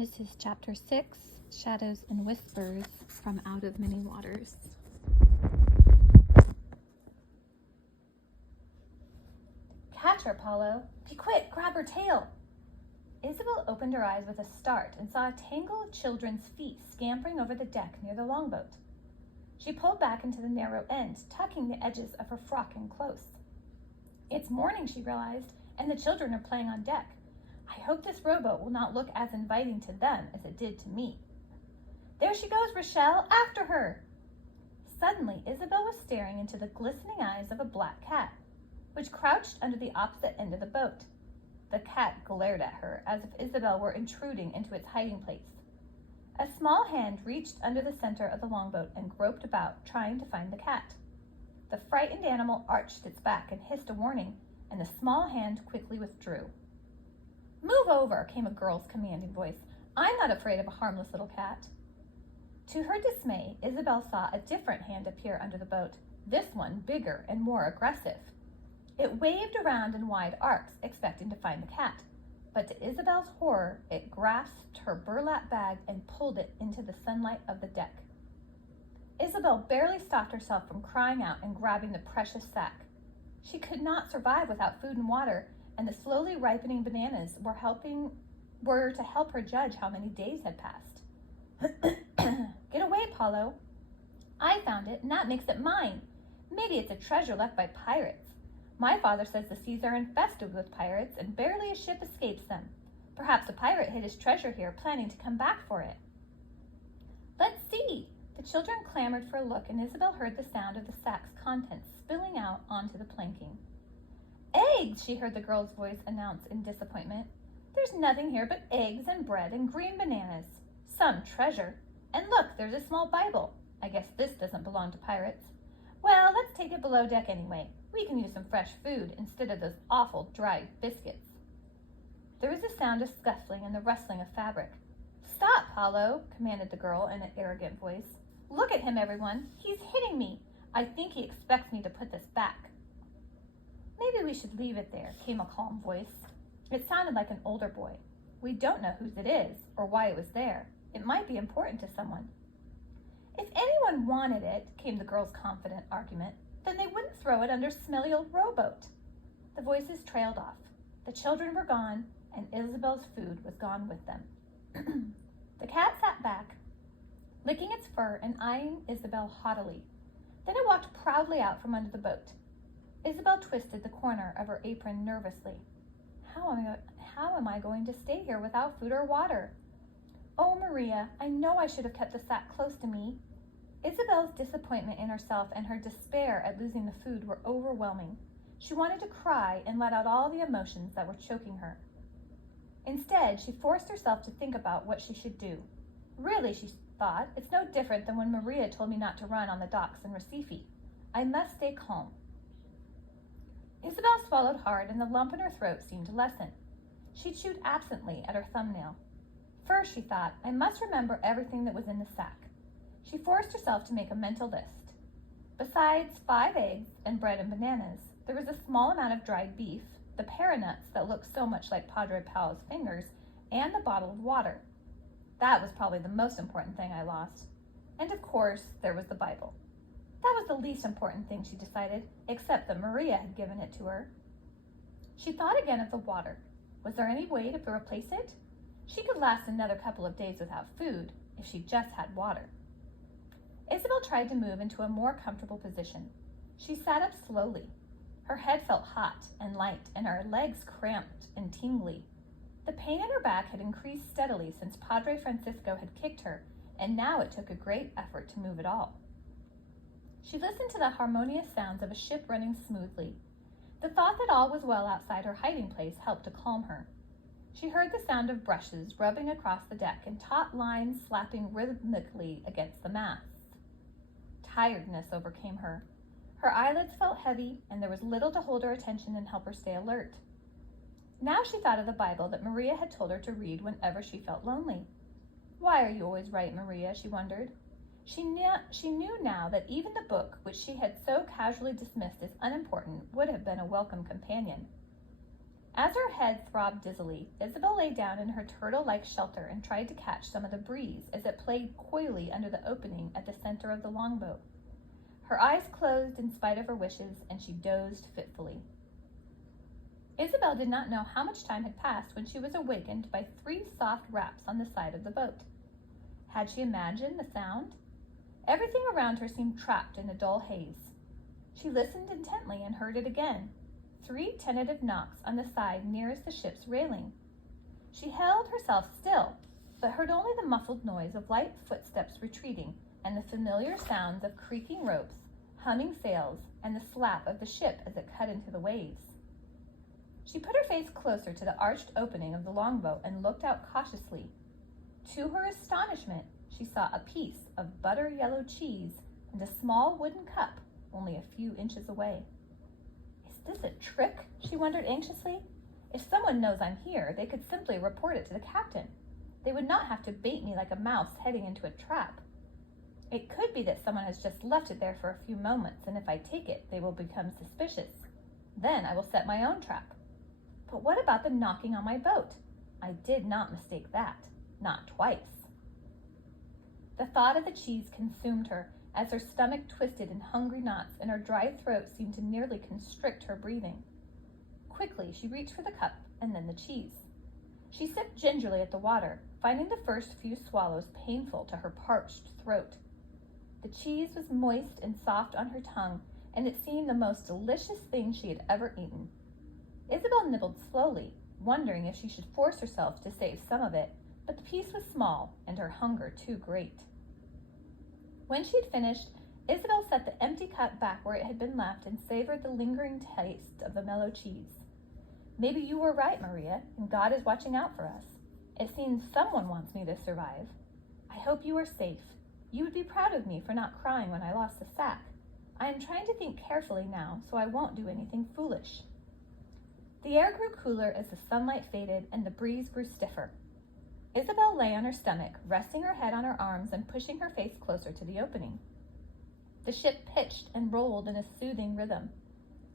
This is Chapter 6, Shadows and Whispers from Out of Many Waters. Catch her, Paulo. Be quick, grab her tail. Isabel opened her eyes with a start and saw a tangle of children's feet scampering over the deck near the longboat. She pulled back into the narrow end, tucking the edges of her frock in close. It's morning, she realized, and the children are playing on deck. I hope this rowboat will not look as inviting to them as it did to me. There she goes, Rochelle, after her! Suddenly, Isabel was staring into the glistening eyes of a black cat, which crouched under the opposite end of the boat. The cat glared at her as if Isabel were intruding into its hiding place. A small hand reached under the center of the longboat and groped about, trying to find the cat. The frightened animal arched its back and hissed a warning, and the small hand quickly withdrew. Move over, came a girl's commanding voice. I'm not afraid of a harmless little cat. To her dismay, Isabel saw a different hand appear under the boat, this one bigger and more aggressive. It waved around in wide arcs, expecting to find the cat, but to Isabel's horror, it grasped her burlap bag and pulled it into the sunlight of the deck. Isabel barely stopped herself from crying out and grabbing the precious sack. She could not survive without food and water, and the slowly ripening bananas were to help her judge how many days had passed. Get away, Paulo. I found it, and that makes it mine. Maybe it's a treasure left by pirates. My father says the seas are infested with pirates, and barely a ship escapes them. Perhaps a pirate hid his treasure here, planning to come back for it. Let's see. The children clamored for a look, and Isabel heard the sound of the sack's contents spilling out onto the planking. Eggs, she heard the girl's voice announce in disappointment. There's nothing here but eggs and bread and green bananas. Some treasure. And look, there's a small Bible. I guess this doesn't belong to pirates. Well, let's take it below deck anyway. We can use some fresh food instead of those awful dried biscuits. There was a sound of scuffling and the rustling of fabric. Stop, Paulo, commanded the girl in an arrogant voice. Look at him, everyone. He's hitting me. I think he expects me to put this back. Maybe we should leave it there, came a calm voice. It sounded like an older boy. We don't know whose it is or why it was there. It might be important to someone. If anyone wanted it, came the girl's confident argument, then they wouldn't throw it under smelly old rowboat. The voices trailed off. The children were gone, and Isabel's food was gone with them. The cat sat back, licking its fur and eyeing Isabel haughtily. Then it walked proudly out from under the boat. Isabel twisted the corner of her apron nervously. How am I going to stay here without food or water? Oh, Maria, I know I should have kept the sack close to me. Isabel's disappointment in herself and her despair at losing the food were overwhelming. She wanted to cry and let out all the emotions that were choking her. Instead, she forced herself to think about what she should do. Really, she thought, it's no different than when Maria told me not to run on the docks in Recife. I must stay calm. Isabel swallowed hard, and the lump in her throat seemed to lessen. She chewed absently at her thumbnail. First, she thought, I must remember everything that was in the sack. She forced herself to make a mental list. Besides 5 eggs and bread and bananas, there was a small amount of dried beef, the paranuts that looked so much like Padre Pao's fingers, and the bottle of water. That was probably the most important thing I lost. And of course, there was the Bible. That was the least important thing, she decided, except that Maria had given it to her. She thought again of the water. Was there any way to replace it? She could last another couple of days without food if she just had water. Isabel tried to move into a more comfortable position. She sat up slowly. Her head felt hot and light, and her legs cramped and tingly. The pain in her back had increased steadily since Padre Francisco had kicked her, and now it took a great effort to move at all. She listened to the harmonious sounds of a ship running smoothly. The thought that all was well outside her hiding place helped to calm her. She heard the sound of brushes rubbing across the deck and taut lines slapping rhythmically against the masts. Tiredness overcame her. Her eyelids felt heavy, and there was little to hold her attention and help her stay alert. Now she thought of the Bible that Maria had told her to read whenever she felt lonely. Why are you always right, Maria? She wondered. She knew now that even the book, which she had so casually dismissed as unimportant, would have been a welcome companion. As her head throbbed dizzily, Isabel lay down in her turtle-like shelter and tried to catch some of the breeze as it played coyly under the opening at the center of the longboat. Her eyes closed in spite of her wishes, and she dozed fitfully. Isabel did not know how much time had passed when she was awakened by 3 soft raps on the side of the boat. Had she imagined the sound? Everything around her seemed trapped in a dull haze. She listened intently and heard it again. 3 tentative knocks on the side nearest the ship's railing. She held herself still, but heard only the muffled noise of light footsteps retreating and the familiar sounds of creaking ropes, humming sails, and the slap of the ship as it cut into the waves. She put her face closer to the arched opening of the longboat and looked out cautiously. To her astonishment, she saw a piece of butter-yellow cheese and a small wooden cup only a few inches away. Is this a trick? She wondered anxiously. If someone knows I'm here, they could simply report it to the captain. They would not have to bait me like a mouse heading into a trap. It could be that someone has just left it there for a few moments, and if I take it, they will become suspicious. Then I will set my own trap. But what about the knocking on my boat? I did not mistake that. Not twice. The thought of the cheese consumed her as her stomach twisted in hungry knots and her dry throat seemed to nearly constrict her breathing. Quickly, she reached for the cup and then the cheese. She sipped gingerly at the water, finding the first few swallows painful to her parched throat. The cheese was moist and soft on her tongue, and it seemed the most delicious thing she had ever eaten. Isabel nibbled slowly, wondering if she should force herself to save some of it, but the piece was small and her hunger too great. When she had finished, Isabel set the empty cup back where it had been left and savored the lingering taste of the mellow cheese. Maybe you were right, Maria, and God is watching out for us. It seems someone wants me to survive. I hope you are safe. You would be proud of me for not crying when I lost the sack. I am trying to think carefully now, so I won't do anything foolish. The air grew cooler as the sunlight faded and the breeze grew stiffer. Isabel lay on her stomach, resting her head on her arms and pushing her face closer to the opening. The ship pitched and rolled in a soothing rhythm.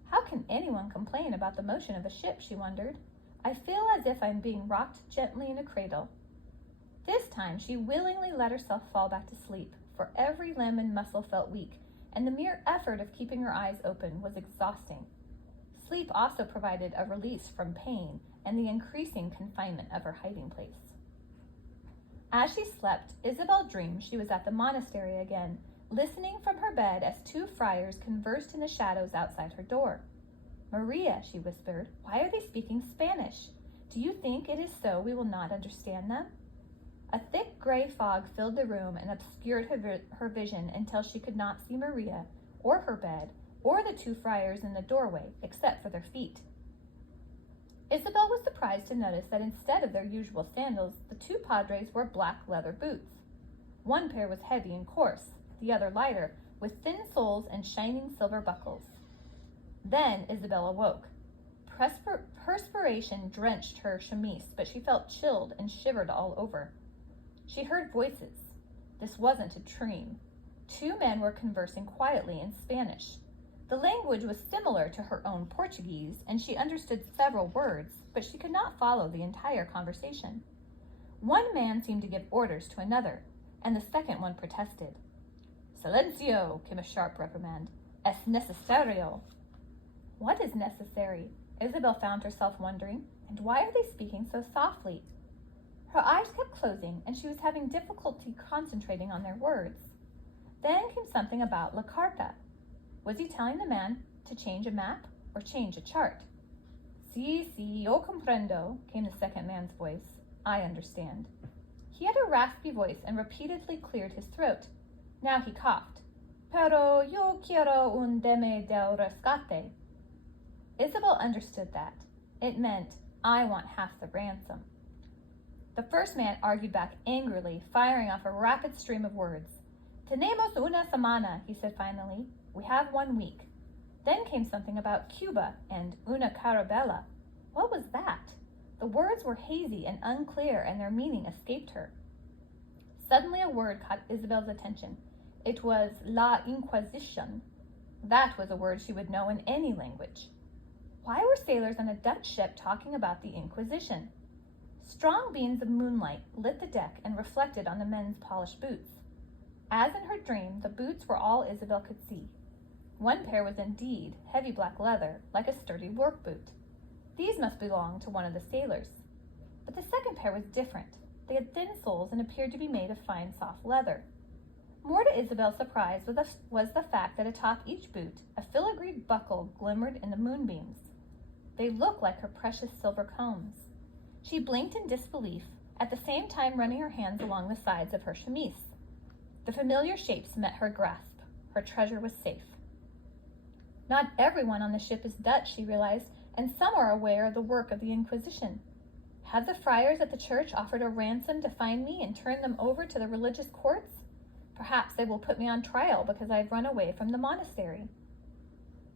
How can anyone complain about the motion of a ship, she wondered. I feel as if I'm being rocked gently in a cradle. This time she willingly let herself fall back to sleep, for every limb and muscle felt weak, and the mere effort of keeping her eyes open was exhausting. Sleep also provided a release from pain and the increasing confinement of her hiding place. As she slept, Isabel dreamed she was at the monastery again, listening from her bed as 2 friars conversed in the shadows outside her door. Maria, she whispered, why are they speaking Spanish? Do you think it is so we will not understand them? A thick gray fog filled the room and obscured her vision until she could not see Maria, or her bed, or the 2 friars in the doorway, except for their feet. Isabel was surprised to notice that instead of their usual sandals, the 2 padres wore black leather boots. One pair was heavy and coarse, the other lighter, with thin soles and shining silver buckles. Then Isabel awoke. Perspiration drenched her chemise, but she felt chilled and shivered all over. She heard voices. This wasn't a dream. 2 men were conversing quietly in Spanish. The language was similar to her own Portuguese, and she understood several words, but she could not follow the entire conversation. One man seemed to give orders to another, and the second one protested. Silencio, came a sharp reprimand. Es necesario. What is necessary? Isabel found herself wondering, and why are they speaking so softly? Her eyes kept closing, and she was having difficulty concentrating on their words. Then came something about La Carta. Was he telling the man to change a map or change a chart? Sí, yo comprendo, came the second man's voice. I understand. He had a raspy voice and repeatedly cleared his throat. Now he coughed. Pero yo quiero un deme del rescate. Isabel understood that. It meant, I want half the ransom. The first man argued back angrily, firing off a rapid stream of words. Tenemos una semana, he said finally. We have 1 week. Then came something about Cuba and una carabela. What was that? The words were hazy and unclear, and their meaning escaped her. Suddenly a word caught Isabel's attention. It was La Inquisition. That was a word she would know in any language. Why were sailors on a Dutch ship talking about the Inquisition? Strong beams of moonlight lit the deck and reflected on the men's polished boots. As in her dream, the boots were all Isabel could see. One pair was indeed heavy black leather, like a sturdy work boot. These must belong to one of the sailors. But the second pair was different. They had thin soles and appeared to be made of fine, soft leather. More to Isabel's surprise was the fact that atop each boot, a filigreed buckle glimmered in the moonbeams. They looked like her precious silver combs. She blinked in disbelief, at the same time running her hands along the sides of her chemise. The familiar shapes met her grasp. Her treasure was safe. Not everyone on the ship is Dutch, she realized, and some are aware of the work of the Inquisition. Have the friars at the church offered a ransom to find me and turn them over to the religious courts? Perhaps they will put me on trial because I have run away from the monastery.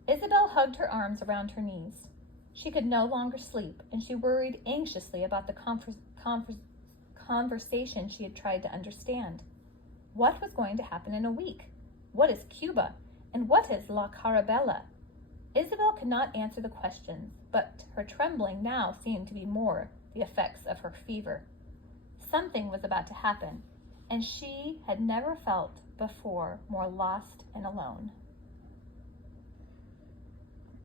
Isabel hugged her arms around her knees. She could no longer sleep, and she worried anxiously about the conversation she had tried to understand. What was going to happen in a week? What is Cuba? And what is La Carabella? Isabel could not answer the questions, but her trembling now seemed to be more the effects of her fever. Something was about to happen, and she had never felt before more lost and alone.